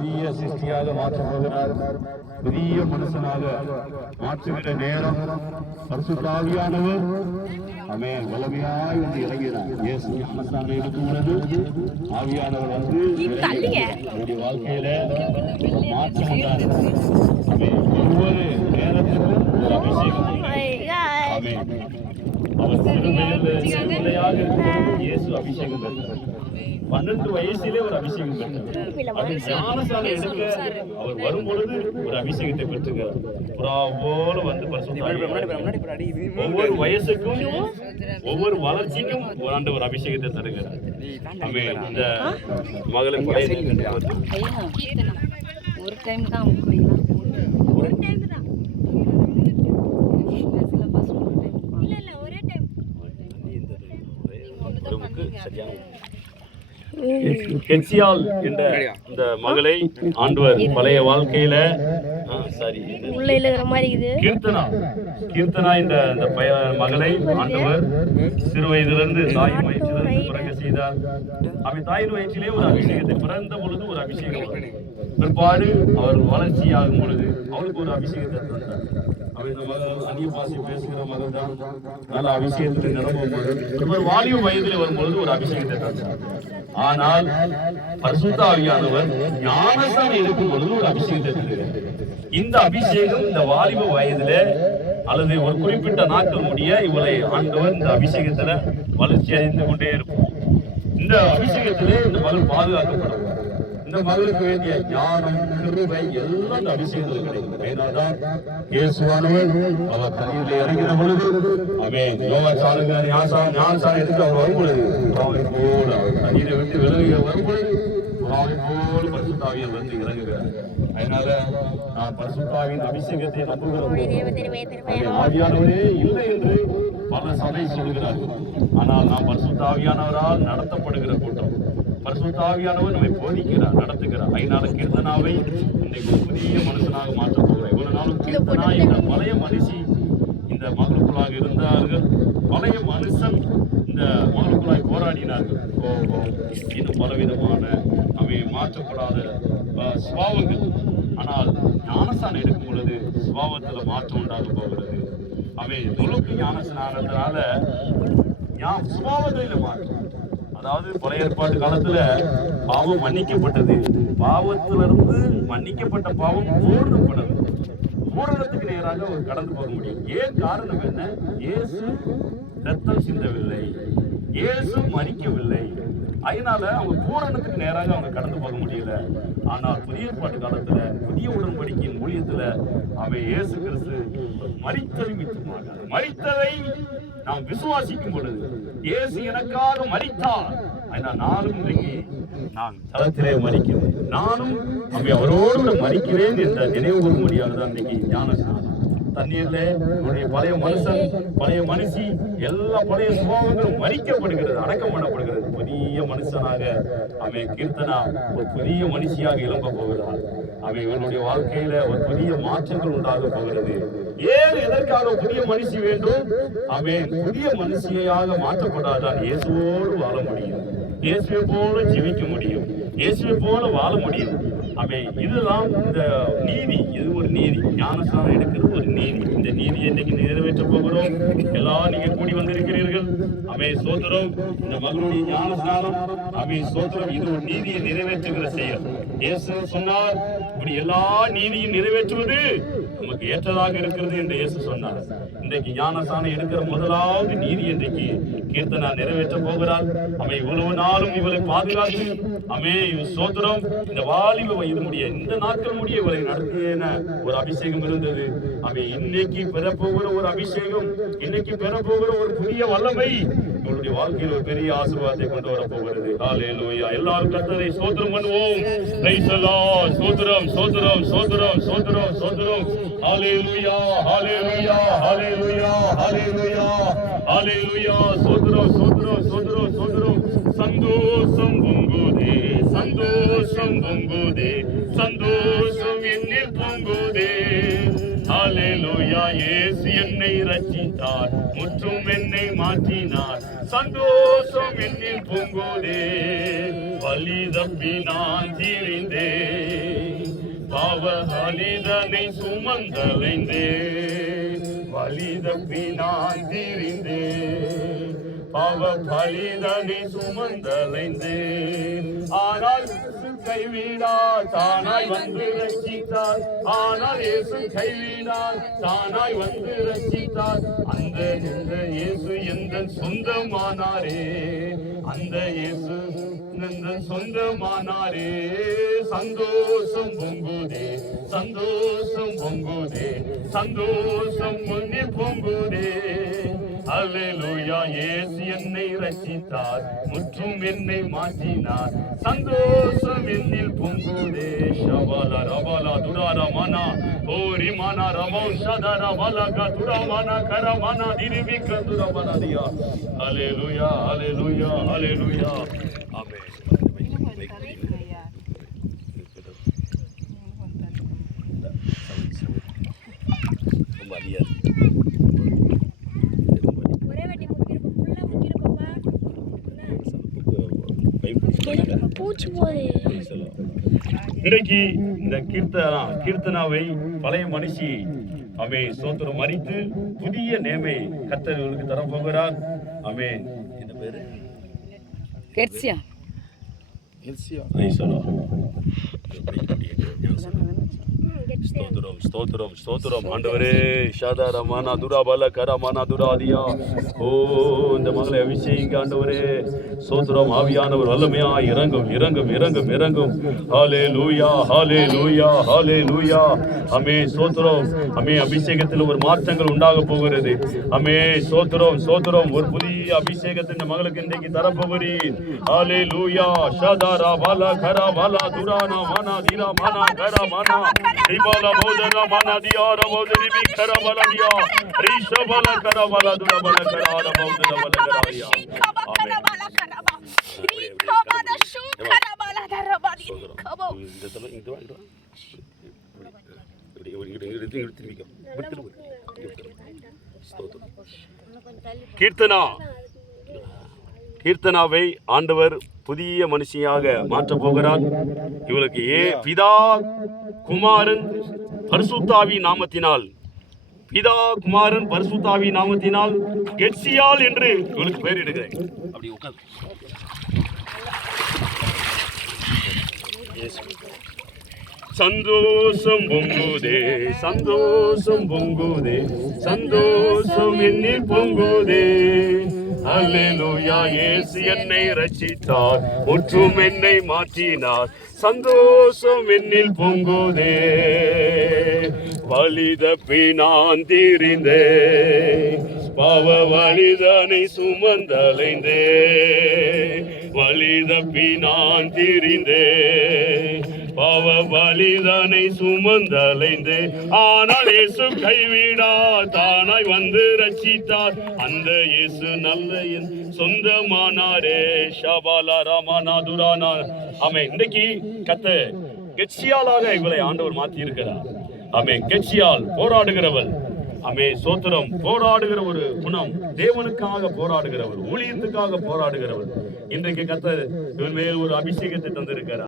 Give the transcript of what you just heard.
புதிய சிருஷ்டியாக மாற்றப் போகிறார். புதிய மனுஷனாக மாற்றுகிற நேரம் பரிசுத்த ஆவியானவர் ஆமென் வல்லமையாய் வந்து இறங்கினார். இயேசு ஞானஸ்நானம் எடுக்கும் பொழுது ஆவியானவர் வந்து அவருடைய வாழ்க்கையில மாற்றம் உண்டானது. ஆமென். ஒவ்வொரு நேரத்திற்கும் ஒரு அபிஷேகம். ஆமென். அவர் சிறுமையாக இருக்கும்போது இயேசு அபிஷேகம் பெற்றார். 12 வயசிலே ஒரு அபிஷேகம் பெற்றார். அது ஞானஸ்நானம் எடுக்க அவர் வரும் பொழுது ஒரு அபிஷேகத்தை பெற்றுகிறார். புறா போல வந்து ஒவ்வொரு வயசுக்கும் ஒவ்வொரு வளர்ச்சிக்கும் ஒரு அபிஷேகத்தை தருகிறார். ஆமென். இந்த மகளின் ஒரு டைம் தான் ஒரு டைம் தான் கென்சியால் என்ற இந்த மகளை ஆண்டவர் பழைய வாழ்க்கையில கீர்த்தனா இந்த மகளை ஆண்டவர் சிறு வயதிலிருந்து தாயின் வயிற்றிலிருந்து பிறக்க செய்தார். அவன் தாயின் வயிற்றிலே ஒரு அபிஷேகத்தை பிறந்த பொழுது ஒரு அபிஷேகம் பிற்பாடு அவர் வளர்ச்சியாகும் பொழுது அவளுக்கு ஒரு அபிஷேகத்தை தந்தார். அந்நிய பாஷை பேசுகிற மகள் தான் நல்ல அபிஷேகத்தில் நிரம்பும் வாலிப வயதில் வரும்பொழுது ஒரு அபிஷேகத்தை தந்தார். ஆனால் பரிசுத்த ஆவியானவர் ஞானஸ்நானம் எடுக்கும் பொழுது ஒரு அபிஷேகத்தை தருகிறார். இந்த அபிஷேகம் இந்த வாலிப வயதுல அல்லது ஒரு குறிப்பிட்ட நாட்கள் முடிய இவளை ஆண்டவர் இந்த அபிஷேகத்துல வளர்ச்சி அடைந்து கொண்டே இருக்கும். இந்த அபிஷேகத்திலே இந்த மகள் பாதுகாக்கப்படுவார். இந்த மகளுக்கு வேண்டிய ஞானம் கிருபை எல்லாம் இந்த அபிஷேகத்தில் கிடைக்கும். ஏனாதான் இயேசுவானவர் அவர் தண்ணீரில் இறங்கின பொழுது அவன் ஞானஸ்நானம் எடுத்து அவர் வரும் பொழுது அவனை போல தண்ணீரை விட்டு விலகி வரும் பொழுது அவனை போல பரிசுத்த ஆவியானவர் வந்து இறங்குகிறார். அதனால நான் பரிசுத்த ஆவியின் அபிஷேகத்தை நம்புகிறோம். ஆவியானவரே இல்லை என்று பல சபை சொல்கிறார்கள். ஆனால் நாம் பரிசுத்த ஆவியானவரால் நடத்தப்படுகிற கூட்டம். பரிசுத்த ஆவியானவர் நம்மை போதிக்கிறார், நடத்துகிறார். அதனால கீர்த்தனாவை இன்னைக்கு ஒரு புதிய மனுஷனாக மாற்றப் போகிறார். இவ்வளவு நாளும் கீர்த்தனா என்ற பழைய மனுஷி இந்த மகளுக்குள்ளாக இருந்தார்கள். பழைய மனுஷன் இந்த மகளுக்குள்ளாய் போராடினார்கள். இன்னும் பலவிதமான அவை மாற்றப்படாத சுபாவங்கள். ஆனால் ஞானஸ்நானம் எடுக்கும் பொழுது சுபாவத்துல மாற்றம் உண்டாக போகிறது. அவை நுழுக்கு ஞானஸ்நானத்தினால சுபாவத்தில மாற்றம். அதாவது பழைய ஏற்பாட்டு காலத்துல பாவம் மன்னிக்கப்பட்டது. பாவத்திலிருந்து மன்னிக்கப்பட்ட பாவம் பூரணப்பட்டது. பூரணத்துக்கு நேராக அவர் கடந்து போக முடியும். ஏன் காரணம் என்ன? இயேசு ரத்தம் சிந்தவில்லை, இயேசு மறிக்கவில்லை. அதனால அவங்க பூரணத்துக்கு நேராக அவங்க கடந்து போக முடியல. ஆனால் புதிய ஏற்பாட்டு காலத்துல புதிய உடன்படிக்கையின் ஊழியத்துல அவன் இயேசு கிறிஸ்து மரித்ததை நாம் விசுவாசிக்கும் பொழுது இயேசு எனக்காக மரித்தார். நானும் இன்றைக்கு நான் தளத்திலே மறிக்கிறேன், நானும் அவரோடு மறிக்கிறேன் என்ற நினைவு கூறும்படியாக தான் இன்னைக்கு ஞானஸ்நானம். தண்ணீர்ல உன்னுடைய பழைய மனுஷன் பழைய மனுஷி எல்லா பழைய சுபாவங்களும் மறிக்கப்படுகிறது, அடக்கம் பண்ணப்படுகிறது. புதிய மனுஷனாக அவன் கீர்த்தனா ஒரு புதிய மனுஷியாக எழும்ப போகிறார். அவன் இவனுடைய வாழ்க்கையில ஒரு புதிய மாற்றங்கள் உண்டாக போகிறது. ஏன் எதற்காக புதிய மனுஷி வேண்டும்? அவன் புதிய மனுஷியாக மாற்றப்படாதான் இயேசுவோடு வாழ முடியும், இயேசுவை போல ஜீவிக்க முடியும், இயேசுவை போல வாழ முடியும். அவன் இதுதான் இந்த நீதி. இது ஒரு நீதி. ஞானஸ்நானம் எடுக்கிறது ஒரு நீதி. இந்த நீதியை இன்னைக்கு நிறைவேற்ற போகிறோம். எல்லாரும் நீங்க கூடி வந்திருக்கிறீர்கள். அவன் சோதரம் இந்த மகளுடைய ஞானஸ்நானம் அவன் சோதரம் இது ஒரு நீதியை நிறைவேற்றுகிற செயல். இயேசு சொன்னார், இப்படி எல்லா நீதியும் நிறைவேற்றுவது நமக்கு ஏற்றதாக இருக்கிறது என்று இயேசு சொன்னார். இன்றைக்கு ஞானஸ்நானம் எடுக்கிற முதலாவது நீதி இன்றைக்கு கீர்த்தனா நிறைவேற்ற போகிறார். அவன் இவ்வளவு நாளும் இவளை பாதுகாத்து சோதரம் இந்த வாலிப வயது முடிய இந்த நாட்கள் முடிய இவளை நடத்தியன ஒரு அபிஷேகம் இருந்தது. அவன் இன்னைக்கு பெறப்போகிற ஒரு அபிஷேகம், இன்னைக்கு பெறப்போகிற ஒரு புதிய வல்லமை இவளுடைய வாழ்க்கையில் ஒரு பெரிய ஆசீர்வாதத்தை கொண்டு வர போகிறது. ஹல்லேலூயா. எல்லாரும் கர்த்தரை ஸ்தோத்திரம் பண்ணுவோம். Praise the Lord. ஸ்தோத்திரம் ஸ்தோத்திரம் ஸ்தோத்திரம் ஸ்தோத்திரம் ஸ்தோத்திரம். ஹல்லேலூயா ஹல்லேலூயா ஹல்லேலூயா ஹல்லேலூயா ஹல்லேலூயா. ஸ்தோத்திரம் ஸ்தோத்திரம் ஸ்தோத்திரம் ஸ்தோத்திரம். சந்தோஷம் பொங்குதே, சந்தோஷம் பொங்குதே, சந்தோஷம் என்னில் பொங்குதே. ஹல்லேலூயா. இயேசு என்னை ரட்சித்தார், முற்றும் என்னை மாற்றினார், சந்தோஷம் என்னில் பொங்குதே. வலி தப்பி நான் தீர்ந்தேன், பலிதனை சுமந்தலைந்தே வலிதப்பி நான் திரிந்தே பாவ பலிதனை சுமந்தலைந்தே ஆனால் கைவிடார் தானாய் வந்து ரட்சித்தார் ஆனால் இயேசு கைவிடார் தானாய் வந்து ரட்சித்தார் அந்த இயேசு எந்த சொந்தமானாரே அந்த இயேசு எந்த சொந்தமானாரே சந்தோஷம் பொங்குதே சந்தோஷம் பொங்குதே சந்தோஷம் முன்னே பொங்குதே அல்லேலூயா இயேசு என்னை ரட்சித்தார் முற்றும் என்னை மாற்றினார் சந்தோஷம் என்னில் பொங்குதே ஷபல ரபல துராரமனா ஓரிமனா ரமௌ ஷதர வலக துரமனா கரமனா திரிவிக துரமனதியா அல்லேலூயா அல்லேலூயா அல்லேலூயா ஆமென். இன்றைக்கு இந்த கீர்த்தனாவை பழைய மனுஷி அமே சோத்திரம் மறித்து புதிய நேமை கர்த்தர் இவருக்கு தரப்போகிறார். அமே இந்த பேரு கெட்சியா ஸ்தோத்திரம் ஸ்தோத்திரம் ஸ்தோத்திரம் ஆண்டவரே ஷாதாரமான துராபல கரமான துராதியா ஓ இந்த மகளை அபிஷேகிங்க ஆண்டவரே ஸ்தோத்திரம் ஆவியானவர் வல்லமையா இறங்கும் இறங்கும் இறங்கும் இறங்கும் ஹல்லேலூயா ஹல்லேலூயா ஹல்லேலூயா அமே ஸ்தோத்திரம் அமே அபிஷேகத்தில் ஒரு மாற்றங்கள் உண்டாக போகிறது. அமே ஸ்தோத்திரம் ஸ்தோத்திரம் ஒரு புதிய அபிஷேகத்தை இந்த மகளுக்கு இன்றைக்கு தரப்போகிறீர். ஹல்லேலூயா ஷாதாரா பல கர பல துரானா மனா தீரா மனா கர மனா ரிபாலா போதரா மனா தியாரா போதரி விக்கர பலதியா ரிஷபல கர பல துரபல கரார போதர பல கராயா கீர்த்தனாவை ஆண்டவர் புதிய மனுஷியாக மாற்றப் போகிறார். இவளுக்கு பிதா குமாரன் பரிசுத்தாவி நாமத்தினால் பிதா குமாரன் பரிசுத்தாவி நாமத்தினால் கெட்சியால் என்று இவளுக்கு பெயரிடுகிறேன். அப்படி உட்கார்ந்து சந்தோஷம் பொங்குதே சந்தோஷம் பொங்குதே சந்தோஷம் என்னில் பொங்குதே அல்லேலூயா இயேசு என்னை ரட்சித்தார் முற்றும் என்னை மாற்றினார் சந்தோஷம் என்னில் பொங்குதே வலிதப்பி நான் தீரிந்தே பாவ வலிதனை சுமந்தலைந்தே வலிதப்பி நான் தீரிந்தே பாவ வலிதனை சுமந்தலைந்து ஆனால் இயேசு கைவிடா தானாய் வந்து ரட்சித்தார் அந்த இயேசு நல்ல என் சொந்தமானாரே ஷபாலா ராமானா துரானா. ஆமே இன்றைக்கு கத்த கெட்சியாலாக இவளை ஆண்டவர் மாற்றி இருக்கிறார். ஆமே கெட்சியால் போராடுகிறவள். ஆமே சோத்திரம் போராடுகிற ஒரு குணம் தேவனுக்காக போராடுகிறவர் ஊழியத்துக்காக போராடுகிறவர். இன்றைக்கு கத்த இவன் மேல் ஒரு அபிஷேகத்தை தந்திருக்கிறார்.